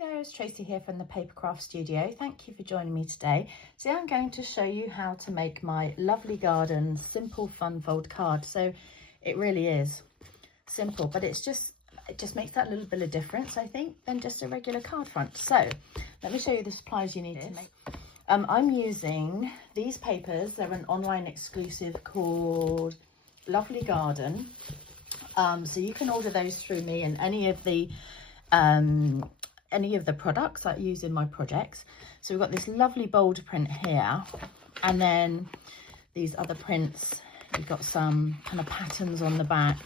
there, it's Tracy here from the Papercraft studio. Thank you for joining me today. Today I'm going to show you how to make my lovely garden simple fun fold card. So it really is simple, but it just makes that little bit of difference, I think, than just a regular card front. So let me show you the supplies you need to make. I'm using these papers. They're an online exclusive called Lovely Garden. So you can order those through me and any of the products I use in my projects. So we've got this lovely bold print here, and then these other prints. We've got some kind of patterns on the back.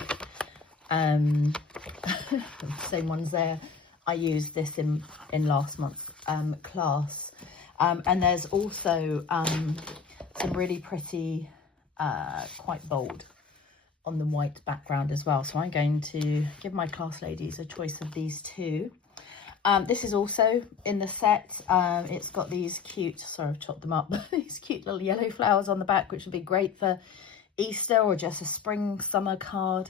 Same ones there. I used this in last month's class. And there's also some really pretty, quite bold on the white background as well. So I'm going to give my class ladies a choice of these two. This is also in the set. It's got these cute, sorry I've chopped them up, these cute little yellow flowers on the back, which would be great for Easter or just a spring summer card.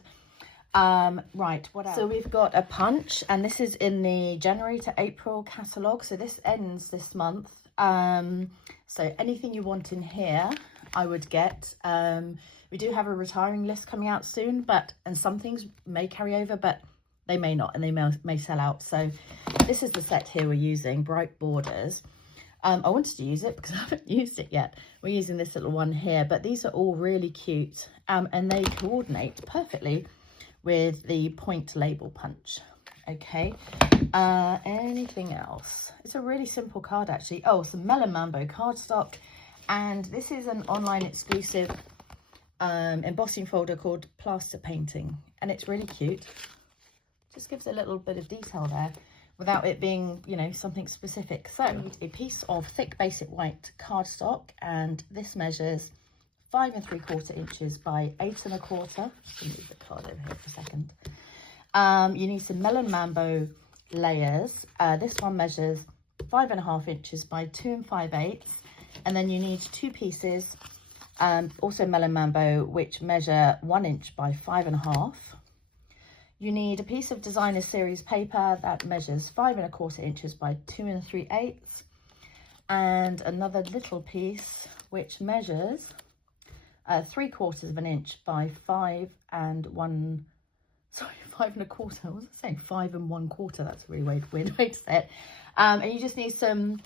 Right, what else? So we've got a punch, and this is in the January to April catalogue. So this ends this month. So anything you want in here, I would get. We do have a retiring list coming out soon, and some things may carry over, but they may not, and they may sell out. So this is the set here we're using, Bright Borders. I wanted to use it because I haven't used it yet. We're using this little one here, but these are all really cute, and they coordinate perfectly with the point label punch. Okay, anything else? It's a really simple card actually. Oh, some Melon Mambo cardstock, and this is an online exclusive embossing folder called Plaster Painting, and it's really cute. Just gives a little bit of detail there without it being, you know, something specific. So a piece of thick basic white cardstock, and this measures 5 3/4 inches by 8 1/4. Just gonna move the card over here for a second. You need some Melon Mambo layers. This one measures 5 1/2 inches by 2 5/8, and then you need 2 pieces, also Melon Mambo, which measure 1 inch by 5 1/2. You need a piece of designer series paper that measures 5 1/4 inches by 2 3/8, and another little piece which measures 3/4 inch by 5 1/4. What was I saying? 5 1/4. That's a really weird way to say it. And you just need some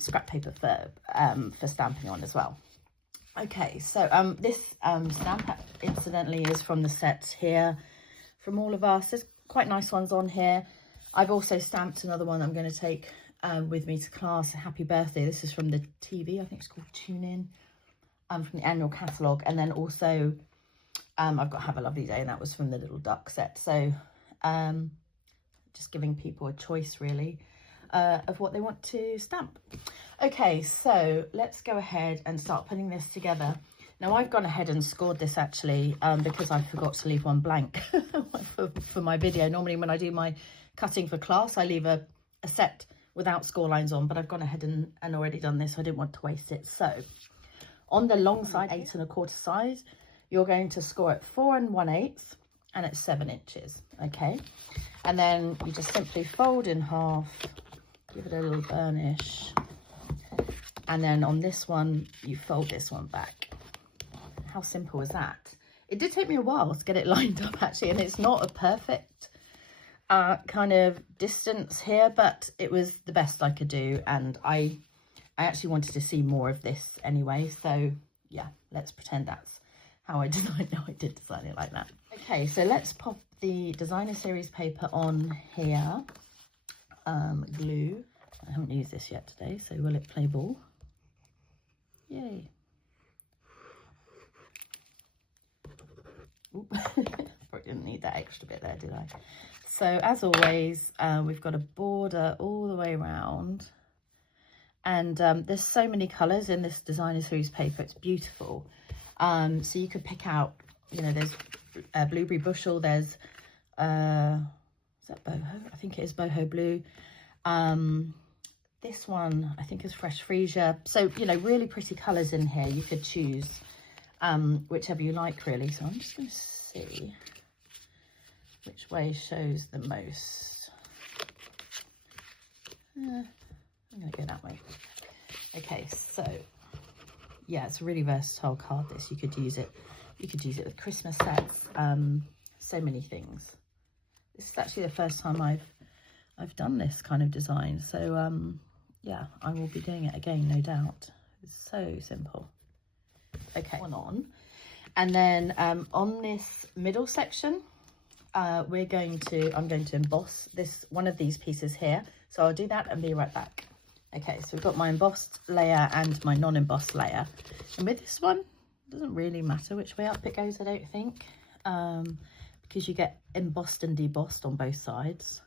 scrap paper for stamping on as well. Okay, so this stamp incidentally is from the set here from all of us. There's quite nice ones on here. I've also stamped another one I'm going to take with me to class. Happy birthday. This is from the TV. I think it's called Tune In. From the annual catalogue. And then also I've got Have a Lovely Day, and that was from the Little Duck set. So just giving people a choice really of what they want to stamp. Okay, so let's go ahead and start putting this together. Now I've gone ahead and scored this actually because I forgot to leave one blank for my video. Normally when I do my cutting for class, I leave a set without score lines on, but I've gone ahead and already done this. So I didn't want to waste it. So on the long side, 8 1/4 size, you're going to score at 4 1/8, and it's 7 inches. Okay, and then you just simply fold in half, give it a little burnish, and then on this one you fold this one back. How simple is that? It did take me a while to get it lined up actually, and it's not a perfect kind of distance here, but it was the best I could do, and I actually wanted to see more of this anyway, so yeah, let's pretend that's how I designed it. I did design it like that. Okay, so let's pop the designer series paper on here. Glue. I haven't used this yet today, so will it play ball? Yay. Probably didn't need that extra bit there, did I? So as always, we've got a border all the way around. And there's so many colours in this designer series paper. It's beautiful. So you could pick out, you know, there's blueberry bushel. There's, is that boho? I think it is boho blue. This one, I think is fresh freesia. So, you know, really pretty colours in here. You could choose whichever you like, really. So I'm just going to see which way shows the most. I'm going to go that way. Okay, so yeah, it's a really versatile card, this. You could use it with Christmas sets, so many things. This is actually the first time I've done this kind of design, so yeah, I will be doing it again, no doubt. It's so simple. Okay, one on, and then on this middle section, I'm going to emboss one of these pieces here, so I'll do that and be right back. Okay, so we've got my embossed layer and my non-embossed layer, and with this one, it doesn't really matter which way up it goes, I don't think, because you get embossed and debossed on both sides.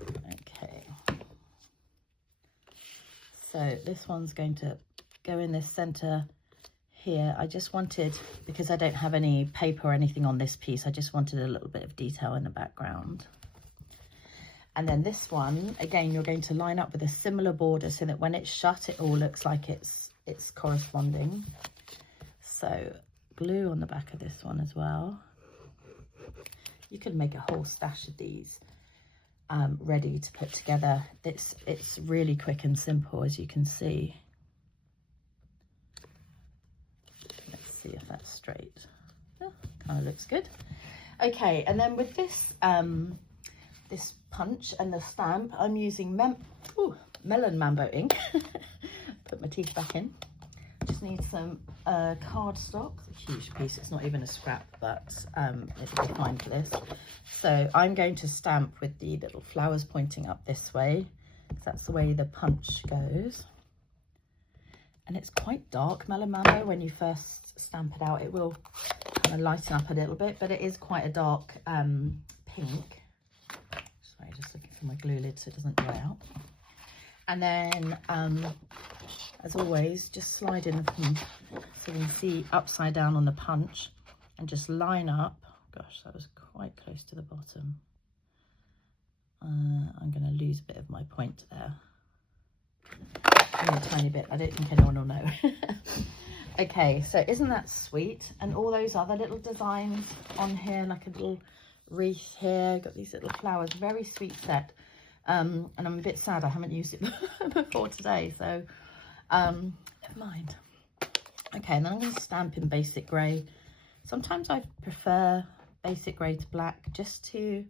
Okay, so this one's going to go in this center here. I just wanted, because I don't have any paper or anything on this piece, I just wanted a little bit of detail in the background. And then this one, again, you're going to line up with a similar border so that when it's shut, it all looks like it's corresponding. So glue on the back of this one as well. You could make a whole stash of these ready to put together. It's really quick and simple, as you can see. Let's see if that's straight. Oh, kind of looks good. Okay, and then with this this punch and the stamp, I'm using Melon Mambo ink. Put my teeth back in. Just need some cardstock. It's a huge piece, it's not even a scrap, but it'll be fine for this. So I'm going to stamp with the little flowers pointing up this way, because that's the way the punch goes. And it's quite dark Melon Mambo. When you first stamp it out, it will kind of lighten up a little bit, but it is quite a dark pink. Sorry, just looking for my glue lid so it doesn't dry out. And then, as always, just slide in so you can see upside down on the punch and just line up. Gosh, that was quite close to the bottom. I'm going to lose a bit of my point there. Only a tiny bit. I don't think anyone will know. Okay, so isn't that sweet? And all those other little designs on here, like a little wreath here, got these little flowers, very sweet set. And I'm a bit sad I haven't used it before today, so never mind. Okay, and then I'm going to stamp in basic grey. Sometimes I prefer basic grey to black, just to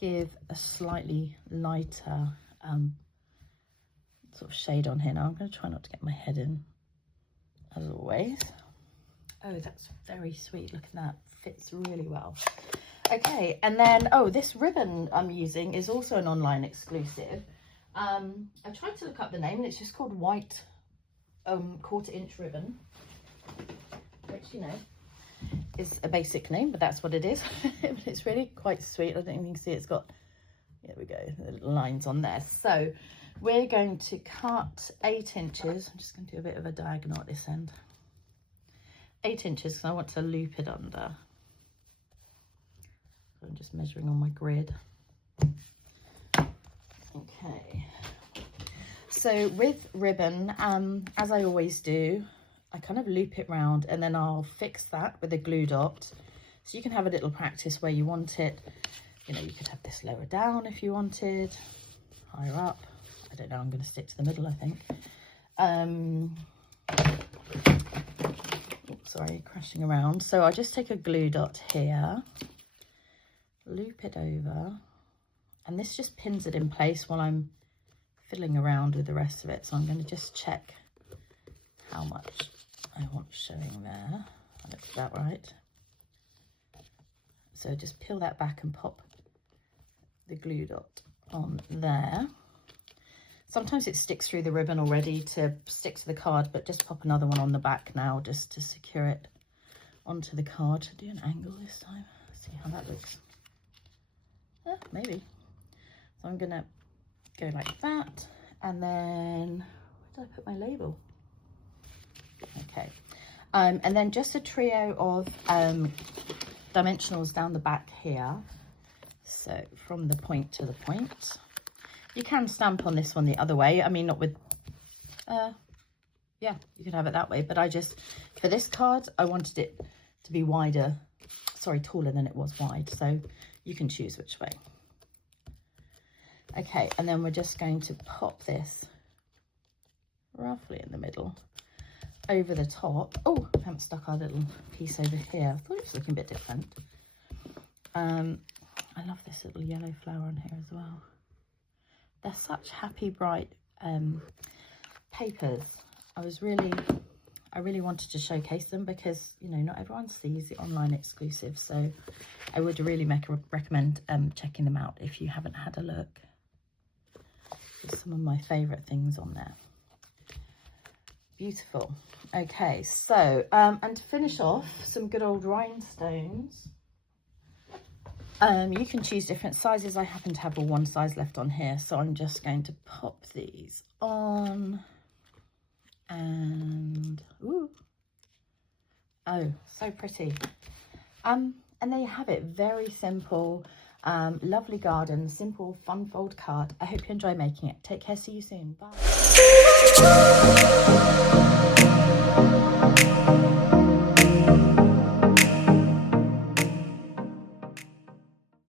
give a slightly lighter sort of shade on here. Now I'm going to try not to get my head in, as always. Oh, that's very sweet. Look at that, fits really well. Okay, and then, oh, this ribbon I'm using is also an online exclusive. I tried to look up the name, and it's just called White 1/4 inch ribbon, which, you know, is a basic name, but that's what it is. It's really quite sweet. I don't think you can see it's got, there we go, the little lines on there. So we're going to cut 8 inches. I'm just going to do a bit of a diagonal at this end. 8 inches, because I want to loop it under. I'm just measuring on my grid. Okay, so with ribbon, as I always do, I kind of loop it round and then I'll fix that with a glue dot. So you can have a little practice where you want it. You know, you could have this lower down if you wanted, higher up. I don't know, I'm going to stick to the middle, I think. Oops, sorry, crashing around. So I'll just take a glue dot here, loop it over, and this just pins it in place while I'm fiddling around with the rest of it. So I'm going to just check how much I want showing there. Looks about right. So just peel that back and pop the glue dot on there. Sometimes it sticks through the ribbon already to stick to the card, but just pop another one on the back now just to secure it onto the card. Do an angle this time, see how that looks. Maybe. So I'm gonna go like that, and then where did I put my label? Okay, and then just a trio of dimensionals down the back here. So from the point to the point. You can stamp on this one the other way. I mean, not with, yeah, you could have it that way, but I just, for this card, I wanted it to be wider, sorry, taller than it was wide. So you can choose which way. Okay, and then we're just going to pop this roughly in the middle over the top. Oh, I haven't stuck our little piece over here. I thought it was looking a bit different. I love this little yellow flower on here as well. They're such happy, bright papers. I really wanted to showcase them because, you know, not everyone sees the online exclusive. So I would really recommend checking them out if you haven't had a look. There's some of my favourite things on there. Beautiful. Okay, so, and to finish off, some good old rhinestones. You can choose different sizes. I happen to have a one size left on here, so I'm just going to pop these on. And, ooh. Oh, so pretty. And there you have it. Very simple, lovely garden, simple fun fold card. I hope you enjoy making it. Take care. See you soon. Bye.